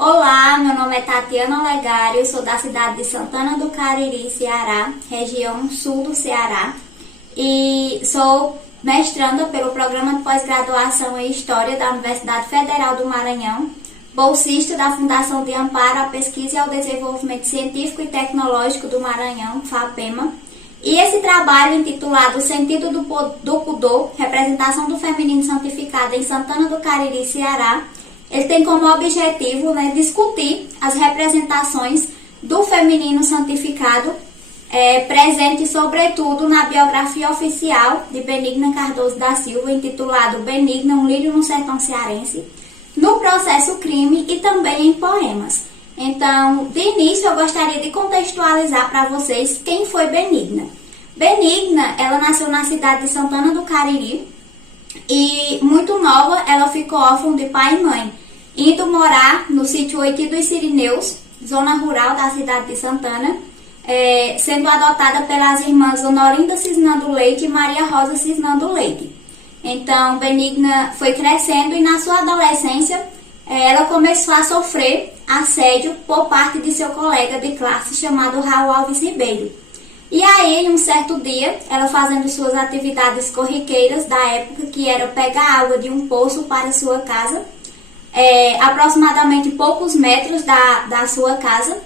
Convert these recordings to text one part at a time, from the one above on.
Olá, meu nome é Tatiana Olegário, sou da cidade de Santana do Cariri, Ceará, região sul do Ceará, e sou mestranda pelo Programa de Pós-Graduação em História da Universidade Federal do Maranhão, bolsista da Fundação de Amparo à Pesquisa e ao Desenvolvimento Científico e Tecnológico do Maranhão, FAPEMA, e esse trabalho intitulado Sentido do Pudor, Representação do Feminino Santificado em Santana do Cariri, Ceará, ele tem como objetivo discutir as representações do feminino santificado presente sobretudo na biografia oficial de Benigna Cardoso da Silva, intitulado Benigna, um lírio no sertão cearense, no processo crime e também em poemas. Então, de início, eu gostaria de contextualizar para vocês quem foi Benigna. Benigna, ela nasceu na cidade de Santana do Cariri e, muito nova, ela ficou órfã de pai e mãe, indo morar no sítio Oiti dos Sirineus, zona rural da cidade de Santana, sendo adotada pelas irmãs Honorinda Cisnando Leite e Maria Rosa Cisnando Leite. Então, Benigna foi crescendo e, na sua adolescência, ela começou a sofrer assédio por parte de seu colega de classe chamado Raul Alves Ribeiro. E aí, um certo dia, ela fazendo suas atividades corriqueiras da época, que era pegar água de um poço para sua casa, aproximadamente poucos metros da sua casa,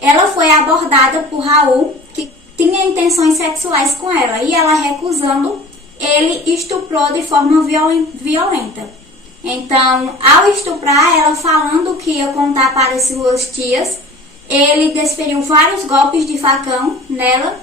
ela foi abordada por Raul, que tinha intenções sexuais com ela, e ela recusando, ele estuprou de forma violenta. Então, ao estuprar ela, falando que ia contar para suas tias, ele desferiu vários golpes de facão nela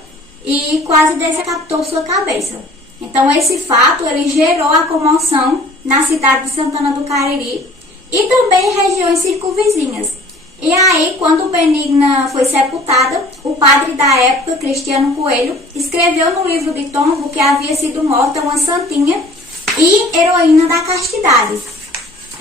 e quase decapitou sua cabeça. Então, esse fato ele gerou a comoção na cidade de Santana do Cariri e também em regiões circunvizinhas. E aí, quando Benigna foi sepultada, o padre da época, Cristiano Coelho, escreveu no livro de tombo que havia sido morta uma santinha e heroína da castidade.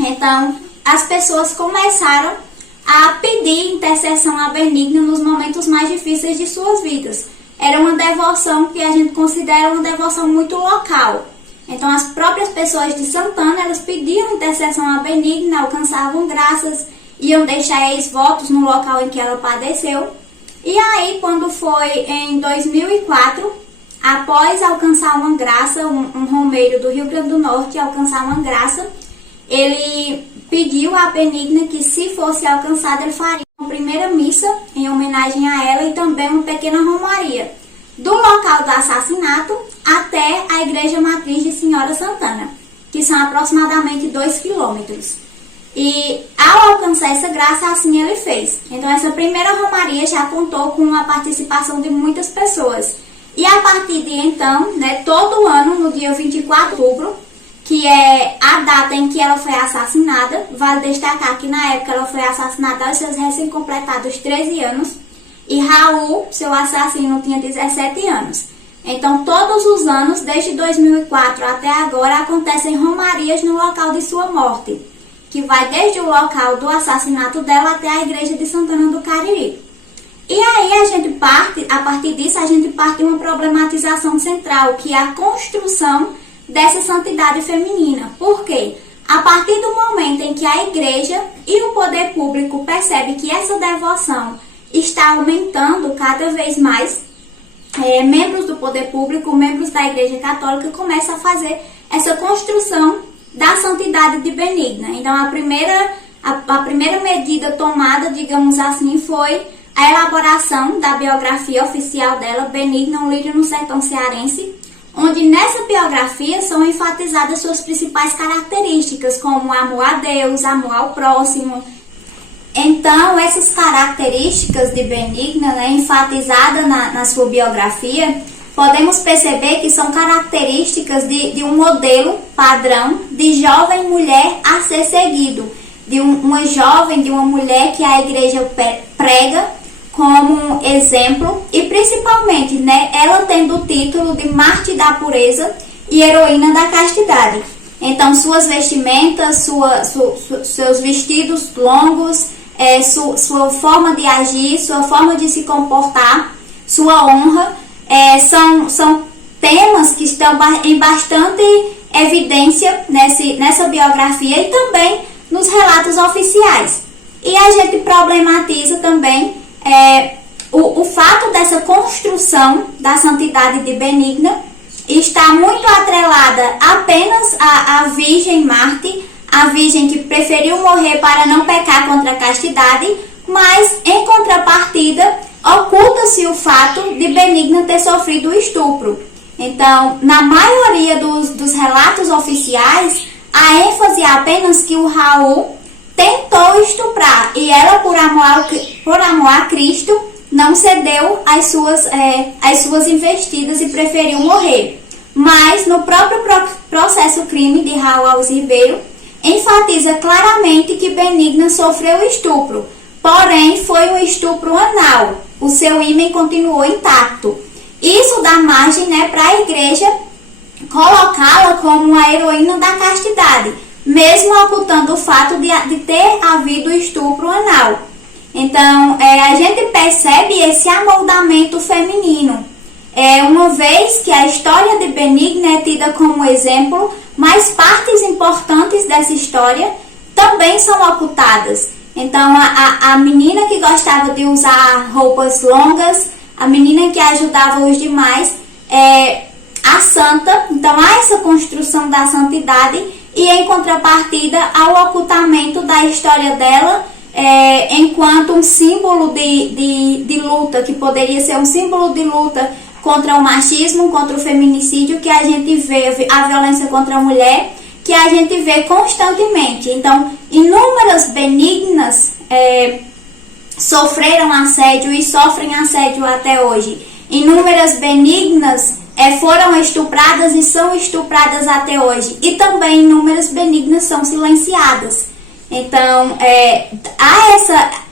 Então, as pessoas começaram a pedir intercessão a Benigna nos momentos mais difíceis de suas vidas. Era uma devoção que a gente considera uma devoção muito local. Então, as próprias pessoas de Santana, elas pediam intercessão a Benigna, alcançavam graças, iam deixar ex-votos no local em que ela padeceu. E aí, quando foi em 2004, após alcançar uma graça, um romeiro do Rio Grande do Norte alcançar uma graça, ele pediu a Benigna que, se fosse alcançada, ele faria uma primeira missa em homenagem a ela e também uma pequena romaria, do local do assassinato até a Igreja Matriz de Senhora Santana, que são aproximadamente 2 quilômetros. E ao alcançar essa graça, assim ele fez. Então, essa primeira romaria já contou com a participação de muitas pessoas. E a partir de então, todo ano, no dia 24 de outubro, que é a data em que ela foi assassinada, vale destacar que na época ela foi assassinada aos seus recém-completados 13 anos, e Raul, seu assassino, tinha 17 anos. Então, todos os anos, desde 2004 até agora, acontecem romarias no local de sua morte, que vai desde o local do assassinato dela até a igreja de Santana do Cariri. E aí a partir disso, a gente parte de uma problematização central, que é a construção dessa santidade feminina. Por quê? A partir do momento em que a igreja e o poder público percebem que essa devoção está aumentando cada vez mais, membros do poder público, membros da igreja católica começam a fazer essa construção da santidade de Benigna. Então, a primeira medida tomada, digamos assim, foi a elaboração da biografia oficial dela, Benigna, um lírio no sertão cearense, onde nessa biografia são enfatizadas suas principais características, como amor a Deus, amor ao próximo. Então, essas características de Benigna, enfatizadas na sua biografia, podemos perceber que são características de um modelo padrão de jovem mulher a ser seguido, de uma jovem, de uma mulher que a igreja prega como exemplo, e principalmente, ela tendo o título de Mártir da Pureza e Heroína da Castidade. Então, suas vestimentas, seus vestidos longos, sua forma de agir, sua forma de se comportar, sua honra, são temas que estão em bastante evidência nessa biografia e também nos relatos oficiais. E a gente problematiza também o fato dessa construção da santidade de Benigna está muito atrelada apenas à Virgem Marte, a Virgem que preferiu morrer para não pecar contra a castidade, mas em contrapartida oculta-se o fato de Benigna ter sofrido o estupro. Então, na maioria dos relatos oficiais, a ênfase é apenas que o Raul tentou estuprar e ela, por amor a Cristo, não cedeu às suas investidas e preferiu morrer. Mas no próprio processo crime de Raul Alves Ribeiro, enfatiza claramente que Benigna sofreu estupro, porém foi um estupro anal, o seu ímen continuou intacto. Isso dá margem, para a igreja colocá-la como uma heroína da castidade, mesmo ocultando o fato de ter havido estupro anal. Então, a gente percebe esse amoldamento feminino, uma vez que a história de Benigna é tida como exemplo, mas partes importantes dessa história também são ocultadas. Então, a menina que gostava de usar roupas longas, a menina que ajudava os demais, a santa. Então, há essa construção da santidade e, em contrapartida, há o ocultamento da história dela enquanto um símbolo de luta, que poderia ser um símbolo de luta contra o machismo, contra o feminicídio, que a gente vê, a violência contra a mulher, que a gente vê constantemente. Então, inúmeras benignas sofreram assédio e sofrem assédio até hoje. Inúmeras benignas foram estupradas e são estupradas até hoje. E também inúmeras benignas são silenciadas. Então,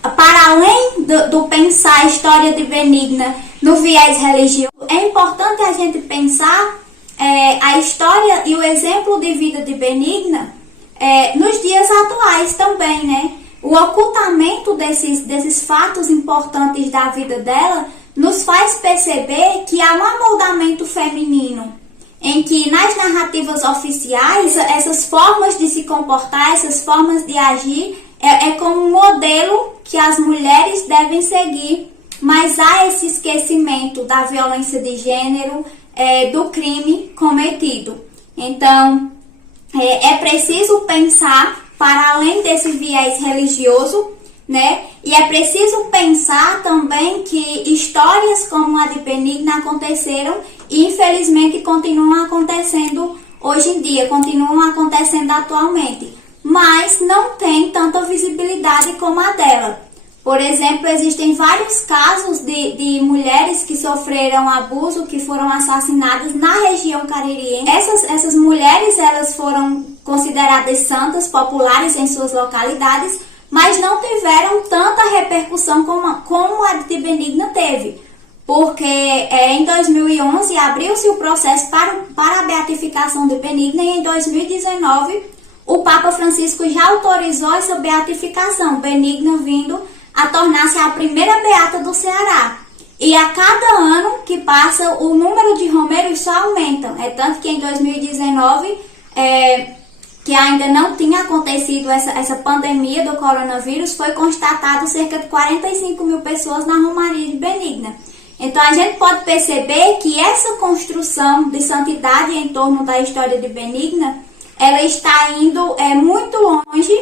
para além do pensar a história de Benigna no viés religioso, é importante a gente pensar a história e o exemplo de vida de Benigna nos dias atuais também, né? O ocultamento desses fatos importantes da vida dela nos faz perceber que há um amoldamento feminino, em que nas narrativas oficiais, essas formas de se comportar, essas formas de agir, como um modelo que as mulheres devem seguir, mas há esse esquecimento da violência de gênero, do crime cometido. Então, é preciso pensar para além desse viés religioso, né? E é preciso pensar também que histórias como a de Benigna aconteceram e infelizmente continuam acontecendo hoje em dia, continuam acontecendo atualmente, mas não tem tanta visibilidade como a dela. Por exemplo, existem vários casos de mulheres que sofreram abuso, que foram assassinadas na região caririense. Essas mulheres, elas foram consideradas santas, populares em suas localidades, mas não tiveram tanta repercussão como a de Benigna teve. Porque em 2011 abriu-se o processo para a beatificação de Benigna e em 2019 o Papa Francisco já autorizou essa beatificação, Benigna vindo a tornar-se a primeira beata do Ceará. E a cada ano que passa, o número de romeiros só aumenta. Tanto que em 2019, que ainda não tinha acontecido essa pandemia do coronavírus, foi constatado cerca de 45 mil pessoas na Romaria de Benigna. Então, a gente pode perceber que essa construção de santidade em torno da história de Benigna, ela está indo muito longe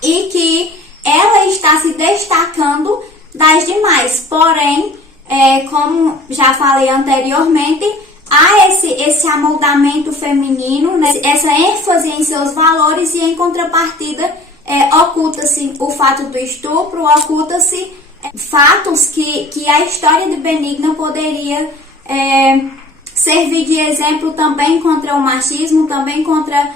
e que ela está se destacando das demais. Porém, como já falei anteriormente, há esse amoldamento feminino, né? Essa ênfase em seus valores e, em contrapartida, oculta-se o fato do estupro, oculta-se fatos que a história de Benigna poderia servir de exemplo também contra o machismo, também contra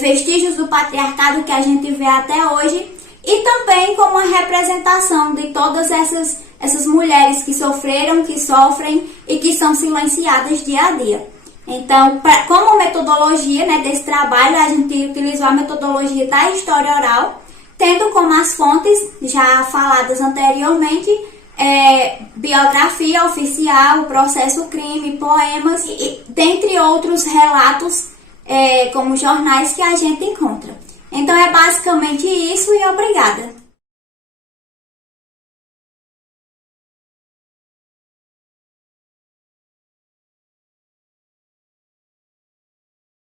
vestígios do patriarcado que a gente vê até hoje, e também como a representação de todas essas mulheres que sofreram, que sofrem e que são silenciadas dia a dia. Então, como metodologia, né, desse trabalho, a gente utilizou a metodologia da história oral, tendo como as fontes já faladas anteriormente, biografia oficial, processo crime, poemas, dentre outros relatos, como jornais que a gente encontra. Então é basicamente isso e obrigada.